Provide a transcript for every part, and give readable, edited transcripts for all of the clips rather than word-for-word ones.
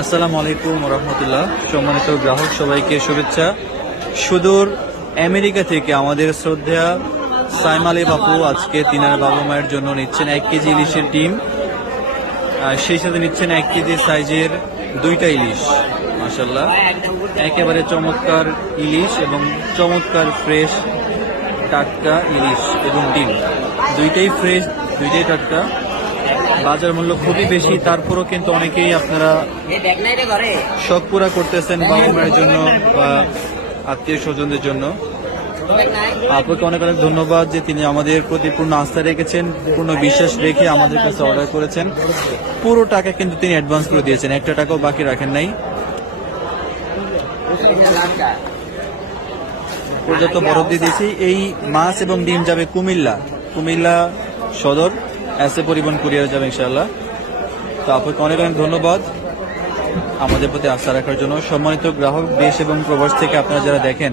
আসসালামু আলাইকুম রহমতুল্লাহ। সম্মানিত গ্রাহক সবাইকে শুভেচ্ছা। সুদূর আমেরিকা থেকে আমাদের শ্রদ্ধা সাইম আলী বাপু আজকে তিনার বাবা মায়ের জন্য নিচ্ছেন 1 কেজি ইলিশের ডিম, আর সেই সাথে নিচ্ছেন 1 কেজি সাইজের 2টা ইলিশ। মাশাআল্লাহ, একেবারে চমৎকার ইলিশ এবং চমৎকার ফ্রেশ টাটকা ইলিশ এবং ডিম, দুইটাই ফ্রেশ, দুইটাই টাটকা। বাজার মূল্য খুবই বেশি, তারপরও কিন্তু অনেকেই আপনারা শখ পুরা করতেছেন বাবা মায়ের জন্য বা আত্মীয় স্বজনদের জন্য। আপনাকে অনেক অনেক ধন্যবাদ যে তিনি আমাদের প্রতি পূর্ণ আস্থা রেখেছেন, পূর্ণ বিশ্বাস রেখে আমাদের কাছে অর্ডার করেছেন। পুরো টাকা কিন্তু তিনি অ্যাডভান্স করে দিয়েছেন, একটা টাকাও বাকি রাখেন নাই। পর্যাপ্ত বরফ দিয়ে দিয়েছি। এই মাছ এবং ডিম যাবে কুমিল্লা সদর, এসএ পরিবহন কুরিয়ার যাবে ইনশাআল্লাহ। তো আপনাকে অনেক অনেক ধন্যবাদ আমাদের প্রতি আস্থা রাখার জন্য। সম্মানিত গ্রাহক, দেশ এবং প্রবাস থেকে আপনারা যারা দেখেন,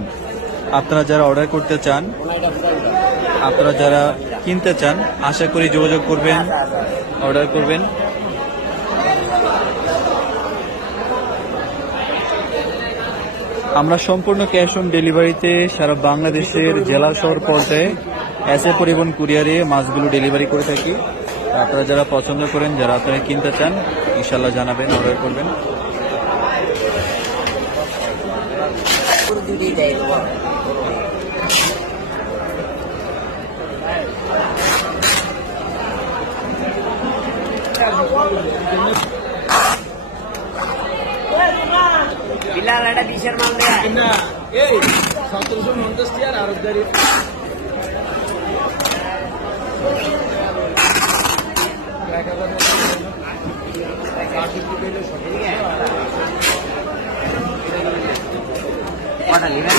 আপনারা যারা অর্ডার করতে চান, আপনারা যারা কিনতে চান, আশা করি যোগাযোগ করবেন, অর্ডার করবেন। আমরা সম্পূর্ণ ক্যাশ অন ডেলিভারিতে সারা বাংলাদেশের জেলা শহর পর্যায়ে এসএ পরিবহন কুরিয়ারে মাছগুলো ডেলিভারি করে থাকি। আপনারা যারা পছন্দ করেন, যারা আপনারা কিনতে চান, ইনশাল্লাহ জানাবেন, অর্ডার করবেন। বিলাল এটা 20-এর মাল দেয়া না, এই 1750 টি আর আরবদারি কটা নেবেন?